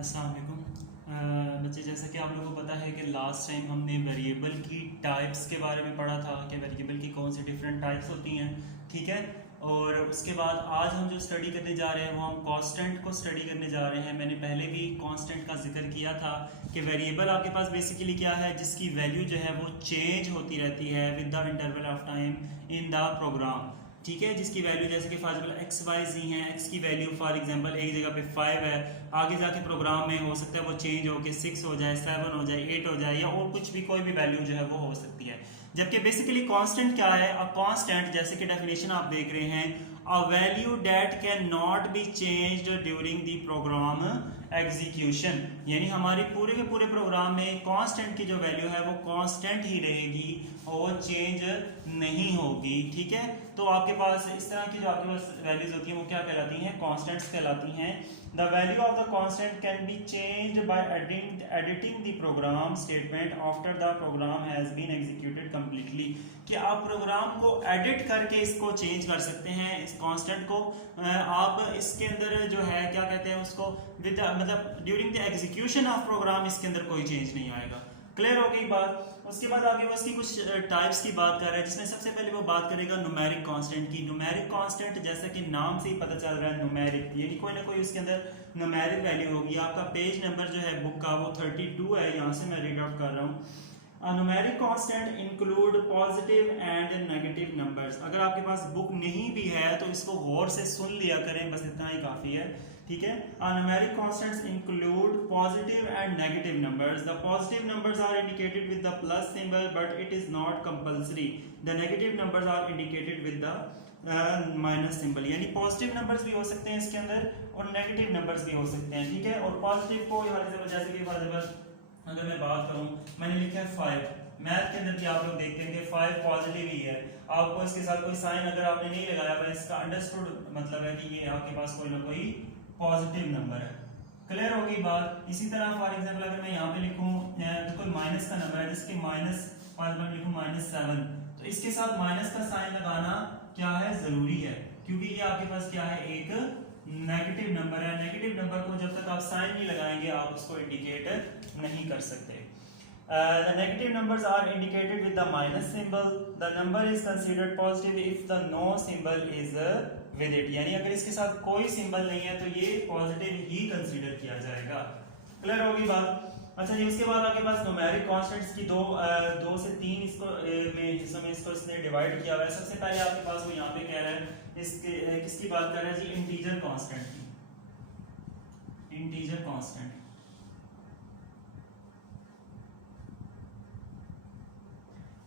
अस्सलाम वालेकुम बच्चे, जैसा कि आप लोगों को पता है कि लास्ट टाइम हमने वेरिएबल की टाइप्स के बारे में पढ़ा था कि वेरिएबल की कौन सी डिफरेंट टाइप्स होती हैं। ठीक है। और उसके बाद आज हम जो स्टडी करने जा रहे हैं वो हम कांस्टेंट को स्टडी करने जा रहे हैं। मैंने पहले भी कांस्टेंट का जिक्र किया था कि वेरिएबल आपके पास बेसिकली क्या है, जिसकी वैल्यू जो है वो चेंज होती रहती है with the interval of time in the program. ठीक है, जिसकी वैल्यू जैसे कि for example X Y Z है, एक्स की वैल्यू फॉर एग्जांपल एक जगह पे 5 है, आगे जाके प्रोग्राम में हो सकता है वो चेंज हो के 6 हो जाए, 7 हो जाए, 8 हो जाए, या और कुछ भी कोई भी वैल्यू जो है वो हो सकती है। जबकि बेसिकली कांस्टेंट क्या है? अ कांस्टेंट, जैसे कि डेफिनेशन आप देख रहे हैं, a value that can not be changed during the program execution. यानी हमारे पूरे के पूरे प्रोग्राम में कांस्टेंट की जो वैल्यू है वो कांस्टेंट ही रहेगी और चेंज नहीं होगी। ठीक है, तो आपके पास इस तरह की जो आपके पास वैल्यूज होती हैं वो क्या कहलाती हैं? कांस्टेंट्स कहलाती हैं। The value of the constant can be changed by editing the program statement after the program has been executed completely. कि आप प्रोग्राम को एडिट करके इसको चेंज कर सकते हैं, इस कांस्टेंट को। आप इसके अंदर जो है क्या कहते हैं उसको, विद मतलब during the execution of program इसके अंदर कोई चेंज नहीं आएगा। क्लियर हो गई बात? उसके बाद आगे वो इसकी कुछ टाइप्स की बात कर रहा है, जिसमें सबसे पहले वो बात करेगा न्यूमेरिक कांस्टेंट की। न्यूमेरिक कांस्टेंट जैसा कि नाम से ही पता चल रहा है, न्यूमेरिक यानी कोई ना कोई उसके अंदर न्यूमेरिक वैल्यू होगी। आपका पेज नंबर जो है बुक का वो 32 है, यहाँ से मैं रीड आउट कर रहा हूँ। Numeric constant include positive and negative numbers. अगर आपके पास बुक नहीं भी है तो इसको गौर से सुन लिया करें, बस इतना ही काफी है। ठीक है, numeric constants include positive and negative numbers. The positive numbers are indicated with the plus symbol but it is not compulsory. The negative numbers are indicated with the minus symbol. यानी पॉजिटिव नंबर्स भी हो सकते हैं इसके अंदर और negative numbers भी हो सकते हैं। ठीक है, और पॉजिटिव को जैसे कि फॉर एग्जांपल अगर मैं बात करूं, मैंने लिखा है 5, मैथ के अंदर भी आप लोग देखते हैं कि 5 पॉजिटिव ही है। आपको इसके साथ कोई साइन अगर आपने नहीं लगाया पर इसका अंडरस्टूड मतलब है कि ये आपके पास कोई ना कोई पॉजिटिव नंबर है। क्लियर होगी बात? इसी तरह फॉर एग्जांपल अगर मैं यहाँ पे लिखूं कोई माइनस का नंबर है, जिसके माइनस फॉर एग्जांपल लिखूं -7, तो इसके साथ माइनस का साइन लगाना क्या है? जरूरी है, क्योंकि ये आपके पास क्या है? एक नेगेटिव नंबर है। नेगेटिव नंबर को जब तक आप साइन नहीं लगाएंगे आप उसको इंडिकेट नहीं कर सकते। The negative numbers are indicated with the minus symbol. The number is considered positive if the no symbol is with it. यानी अगर इसके साथ कोई सिंबल नहीं है तो ये पॉजिटिव ही कंसीडर किया जाएगा। क्लियर होगी बात? अच्छा जी, उसके बाद आपके पास न्यूमेरिक कांस्टेंट्स की दो से तीन इसको में हिस्सों में इसको इसने डिवाइड किया हुआ है। सबसे पहले आपके पास वो यहाँ पे कह रहा है, इसके किसकी बात कर रहा है जी? इंटीजर कांस्टेंट की। इंटीजर कांस्टेंट,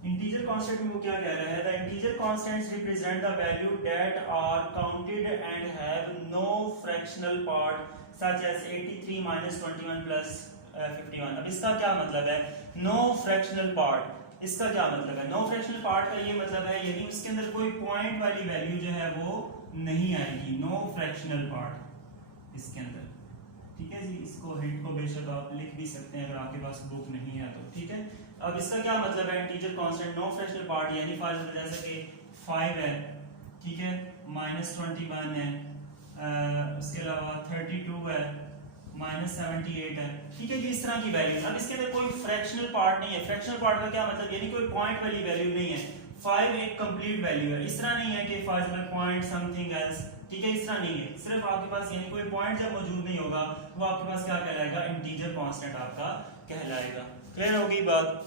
इंटीजर कांस्टेंट में वो क्या कह रहा है? The integer constants represent the value that are counted and have no fractional part such as 83 -21 plus 51। अब इसका क्या मतलब है? नो फ्रैक्शनल पार्ट, इसका क्या मतलब है? नो फ्रैक्शनल पार्ट का ये मतलब है यानी उसके अंदर कोई पॉइंट वाली वैल्यू जो है वो नहीं आएगी। नो फ्रैक्शनल पार्ट इसके अंदर। ठीक है जी, इसको हिंट को बेशक आप लिख भी सकते हैं अगर आपके पास बुक नहीं है तो। ठीक है, अब इसका क्या मतलब है? Integer constant no fractional part, यानी फॉर एग्जांपल जैसे कि 5 है, ठीक है, -21 है, उसके अलावा 32 है, -78 है। ठीक है कि इस तरह की वैल्यूज। अब इसके अंदर कोई फ्रैक्शनल पार्ट नहीं है। फ्रैक्शनल पार्ट का क्या मतलब? यानी कोई पॉइंट वाली वैल्यू नहीं है। 5 एक कंप्लीट वैल्यू है। इस तरह नहीं है कि for example point something else. ठीक है, इस तरह नहीं है। सिर्फ आपके पास यानी कोई पॉइंट जब मौजूद नहीं होगा वो आपके पास क्या कहलाएगा? इंटीजर कांस्टेंट आपका कहलाएगा। क्लियर होगी बात?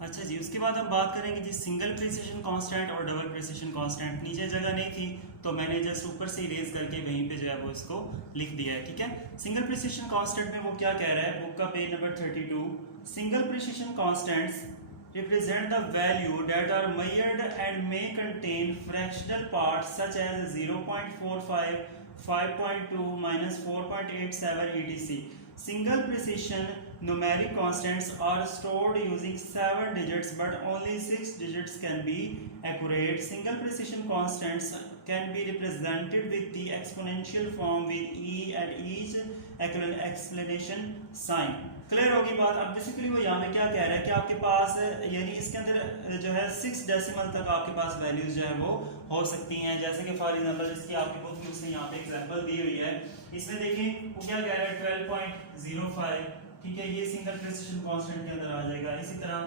अच्छा जी, उसके बाद हम बात करेंगे जी सिंगल प्रिसिशन कांस्टेंट और डबल प्रिसिशन कांस्टेंट। नीचे जगह नहीं थी तो मैंने जस्ट ऊपर से इरेज करके वहीं पे जो है वो इसको लिख दिया है। ठीक है, सिंगल प्रिसिशन कांस्टेंट में वो क्या कह रहा है? बुक का page number 32। Single precision constants represent the value that are measured and may contain fractional parts such as 0.45, 5.2, -4.87 etc. Single precision numeric constants are stored using 7 digits but only 6 digits can be accurate. Single precision constants can be represented with the exponential form with e and each explanation sign. Clear होगी बात। अब basically वो यहाँ पे क्या कह रहा है कि आपके पास यानी इसके अंदर जो है 6 डेसिमल तक आपके पास वैल्यूज जो है वो हो सकती हैं। जैसे कि फॉर एग्जांपल जिसकी आपकी बुक में उसने यहाँ पे एग्जांपल दी हुई है, इसमें देखिए वो क्या कह रहा है 12.05, ठीक है, ये सिंगल प्रिसिशन कांस्टेंट के अंदर आ जाएगा। इसी तरह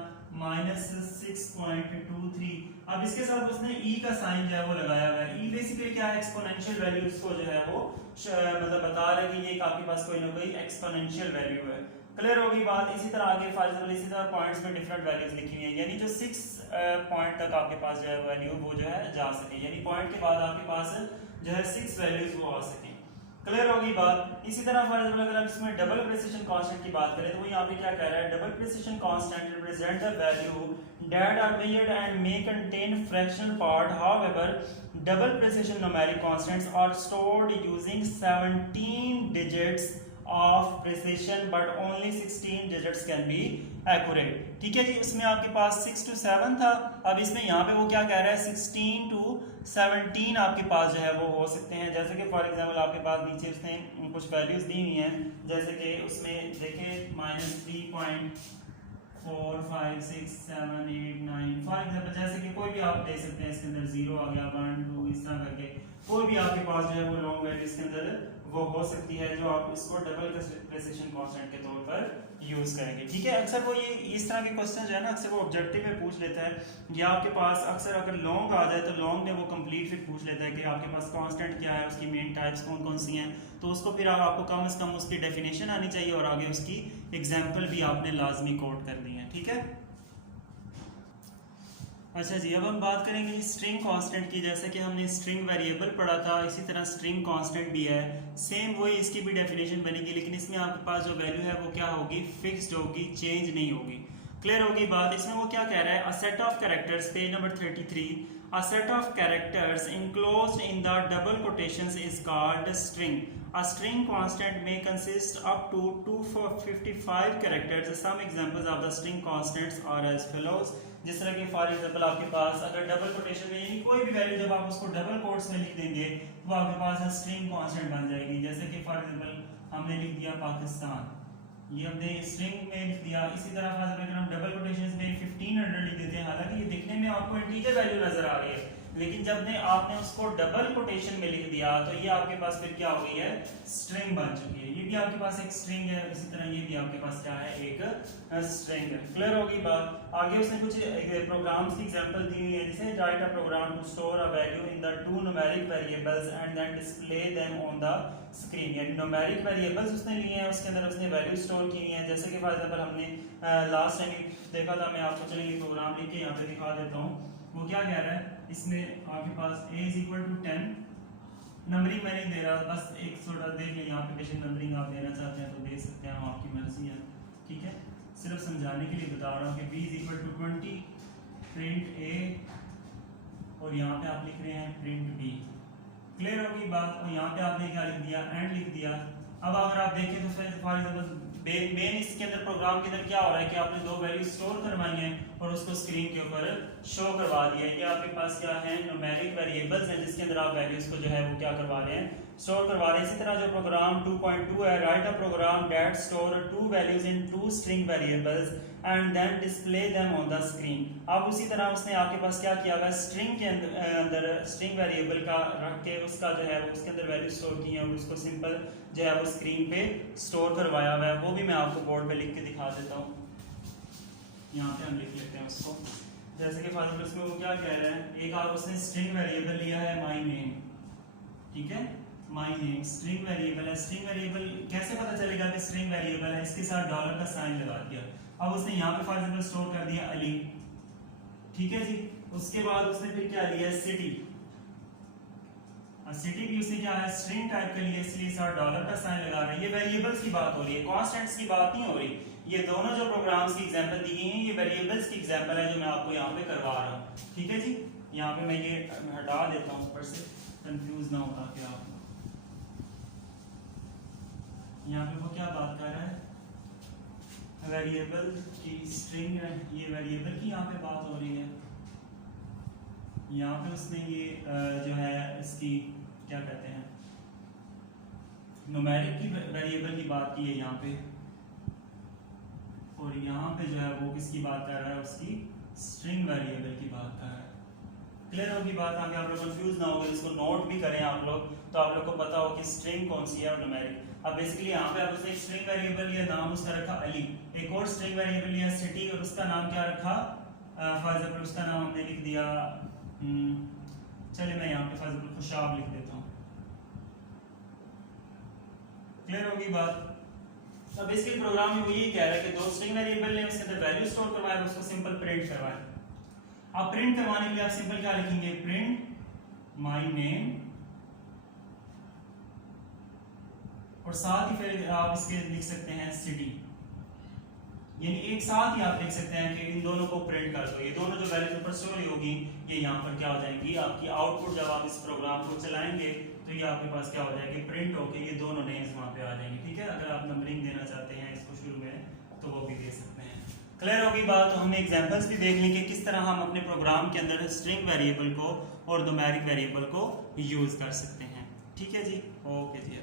-6.23। अब इसके साथ उसने e का साइन जो है वो लगाया हुआ है। e बेसिकली क्या है, एक्सपोनेंशियल वैल्यूज को जो है वो मतलब बता रहा है कि ये आपके पास कोई ना कोई एक्सपोनेंशियल वैल्यू है। क्लियर होगी बात। इसी तरह आगे फॉर एग्जांपल इसी तरह पॉइंट्स में डिफरेंट वैल्यूज लिखी हुई हैं, यानी जो 6 पॉइंट तक आपके पास जो है वैल्यू वो जो है जा सके, यानी पॉइंट के बाद आपके पास जो है 6 वैल्यूज वो आ सके। क्लियर होगी बात। इसी तरह फॉर एग्जांपल अगर आप इसमें डबल प्रिसिशन कांस्टेंट की बात करें तो वो यहाँ पे क्या कह रहा है, double precision constant represent the value that are measured and may contain fractional part. However, double precision numeric constants are stored using 17 digits of precision but only 16 digits can be accurate. ठीक है जी, उसमें आपके पास 6 to 7 था, अब इसमें यहाँ पे वो क्या कह रहा है 16 to 17 आपके पास जो है वो हो सकते हैं। जैसे कि फॉर एग्जांपल आपके पास नीचे उसने कुछ वैल्यूज दी हुई हैं, जैसे कि उसमें देखिए -3.4 5 6 7 8 9 फॉर एग्जांपल, जैसे कि कोई भी आप दे सकते हैं, इसके अंदर 0 आ गया 1 2 इस तरह करके कोई भी आपके पास जो है वो लॉन्ग वैल्यू इसके अंदर वो हो सकती है, जो आप इसको डबल प्रिसिशन कांस्टेंट के तौर पर यूज करेंगे। ठीक है, अक्सर वो ये इस तरह के क्वेश्चन जो है ना अक्सर वो ऑब्जेक्टिव में पूछ लेता है, या आपके पास अक्सर अगर लॉन्ग आ जाए तो लॉन्ग में वो कंप्लीट फिर पूछ लेता है कि आपके पास कांस्टेंट क्या है, उसकी मेन टाइप्स कौन कौन सी हैं, तो उसको फिर आपको कम से कम उसकी डेफिनेशन आनी चाहिए और आगे उसकी एग्जाम्पल भी आपने लाजमी कोट कर दी है। ठीक है, अच्छा जी, अब हम बात करेंगे स्ट्रिंग कांस्टेंट की। जैसे कि हमने स्ट्रिंग वेरिएबल पढ़ा था, इसी तरह स्ट्रिंग कांस्टेंट भी है, सेम वही इसकी भी डेफिनेशन बनेगी, लेकिन इसमें आपके पास जो वैल्यू है वो क्या होगी, फिक्स्ड होगी, चेंज नहीं होगी। क्लियर होगी बात। इसमें वो क्या कह रहा है, a set of characters, page number 33, a set of characters enclosed in the double quotations is called string. A string constant may consist up to 255 characters. Some examples of the string constants are as follows. जिस तरह की for example आपके पास अगर double quotation में यानी कोई भी value जब आप उसको डबल कोट्स में लिख देंगे वो आपके पास स्ट्रिंग कांस्टेंट बन जाएगी। जैसे कि फॉर एग्जांपल हमने लिख दिया पाकिस्तान, ये हमने स्ट्रिंग में लिख दिया। इसी तरह फॉर एग्जांपल हम डबल कोटेशंस में 1500 लिख देते हैं, हालांकि ये दिखने में आपको इंटीजर वैल्यू नजर आ रही है, लेकिन जब ने आपने उसको डबल कोटेशन में लिख दिया तो ये आपके पास फिर क्या हो गई है, स्ट्रिंग बन चुकी है। ये भी आपके पास एक स्ट्रिंग है, इसी तरह ये भी आपके पास क्या है, एक स्ट्रिंग है। क्लियर होगी बात। आगे उसने कुछ प्रोग्राम्स की एग्जांपल दी हुई है, जैसे write a program to store a value in the two numeric variables and then display them on the screen. यानी न्यूमेरिक वेरिएबल्स उसने लिए हैं, उसके अंदर उसने वैल्यू स्टोर की हुई है। जैसे कि फॉर एग्जांपल हमने लास्ट टाइम देखा था, मैं आपको चलिए प्रोग्राम लिख के यहाँ पे दिखा देता हूँ। वो क्या कह रहा है, इसमें आपके पास a = 10, नंबरिंग मैं नहीं दे रहा, बस एक छोटा देख लें यहाँ पे, बेशक नंबरिंग आप देना चाहते हैं तो दे सकते हैं, आपकी मर्जी है। ठीक है, सिर्फ समझाने के लिए बता रहा हूँ कि b = 20, प्रिंट a, और यहाँ पे आप लिख रहे हैं प्रिंट b। क्लियर होगी बात। और यहाँ पे आपने क्या लिख दिया, एंड लिख दिया। अब अगर आप देखें तो फॉर एग्जांपल मेन इसके अंदर प्रोग्राम के अंदर क्या हो रहा है कि आपने दो वैल्यू स्टोर करवाई हैं और उसको स्क्रीन के ऊपर शो करवा दिया है। ये आपके पास क्या है, न्यूमेरिक वेरिएबल्स हैं जिसके अंदर आप वैल्यूज को जो है वो क्या करवा रहे हैं, स्टोर करवा रहे हैं। इसी तरह जो प्रोग्राम 2.2 है, write a program that store two values in two string variables and then display them on the screen. अब उसी तरह उसने आपके पास क्या किया हुआ है, स्ट्रिंग के अंदर स्ट्रिंग वेरिएबल का रख के उसका जो है वो उसके अंदर वैल्यू स्टोर की है और उसको सिंपल जो है वो स्क्रीन पे स्टोर करवाया हुआ है। वो भी मैं आपको बोर्ड पे लिख के दिखा देता हूँ, यहाँ पे हम लिख लेते हैं उसको। जैसे कि फॉर एग्जांपल उसमें वो क्या कह रहे हैं, एक आप उसने स्ट्रिंग वेरिएबल लिया है माय नेम, ठीक है, माय नेम स्ट्रिंग वेरिएबल है। स्ट्रिंग वेरिएबल कैसे पता चलेगा कि स्ट्रिंग वेरिएबल है, इसके साथ डॉलर का साइन लगा दिया। अब उसने यहाँ पे फॉर एग्जांपल स्टोर कर दिया अली, ठीक है जी। उसके बाद उसने फिर क्या लिया, सिटी। सिटी भी उसने क्या है, स्ट्रिंग टाइप के लिए, इसलिए साथ डॉलर का साइन लगा रहे हैं। ये वेरिएबल्स की बात हो रही है, कांस्टेंट्स की बात नहीं हो रही। ये दोनों जो प्रोग्राम्स की एग्जांपल दी गई हैं ये वेरिएबल्स की एग्जांपल है जो मैं आपको यहाँ पे करवा रहा हूँ। ठीक है जी, यहाँ पे मैं ये हटा देता हूँ ऊपर से, कंफ्यूज ना होता कि आप। यहाँ पे वो क्या बात कर रहा है, वेरिएबल की स्ट्रिंग है, ये वेरिएबल की यहाँ पे बात हो रही है। यहाँ पे उसने ये जो है इसकी क्या कहते हैं, न्यूमेरिक की वेरिएबल की बात की है यहाँ पे। और यहाँ पे जो है वो किसकी बात कर रहा है, उसकी स्ट्रिंग वेरिएबल की बात कर रहा है। क्लियर होगी बात? आगे आप लोग कंफ्यूज ना हो, इसको नोट भी करें आप लोग, तो आप लोग को पता हो कि स्ट्रिंग कौन सी है और न्यूमेरिक। अब बेसिकली यहाँ पे आप उसने स्ट्रिंग वेरिएबल लिया, नाम उसका रखा अली, एक और स्ट्रिंग वेरिएबल लिया सिटी और उसका नाम क्या रखा, फॉर एग्जांपल उसका नाम हमने लिख दिया, चलिए मैं यहाँ पे फॉर एग्जांपल खुशाब लिख देता हूँ। क्लियर होगी बात? अब बेसिकली प्रोग्राम में वो यही कह रहा है कि दो स्ट्रिंग वेरिएबल ने उसके अंदर वैल्यू स्टोर करवाया, उसको सिंपल प्रिंट करवाए। अब प्रिंट करवाने के लिए आप सिंपल क्या लिखेंगे, प्रिंट माय नेम, और साथ ही फिर आप इसके लिख सकते हैं सिटी, यानी एक साथ ही आप लिख सकते हैं कि इन दोनों को प्रिंट कर दो। ये दोनों जो वैल्यूज ऊपर स्टोर होगी ये यहाँ पर क्या हो जाएंगी, आपकी आउटपुट जब आप इस प्रोग्राम को चलाएंगे तो ये आपके पास क्या हो जाएगी, प्रिंट होके ये दोनों नेम्स वहाँ पे आ जाएंगे। ठीक है, अगर आप नंबरिंग देना चाहते हैं इसको शुरू में तो वो भी दे सकते हैं। क्लियर होगी बात? तो हमने एग्जांपल्स भी देख ली कि किस तरह हम अपने प्रोग्राम के अंदर स्ट्रिंग वेरिएबल को और न्यूमेरिक वेरिएबल को यूज कर सकते हैं। ठीक है जी, ओके जी।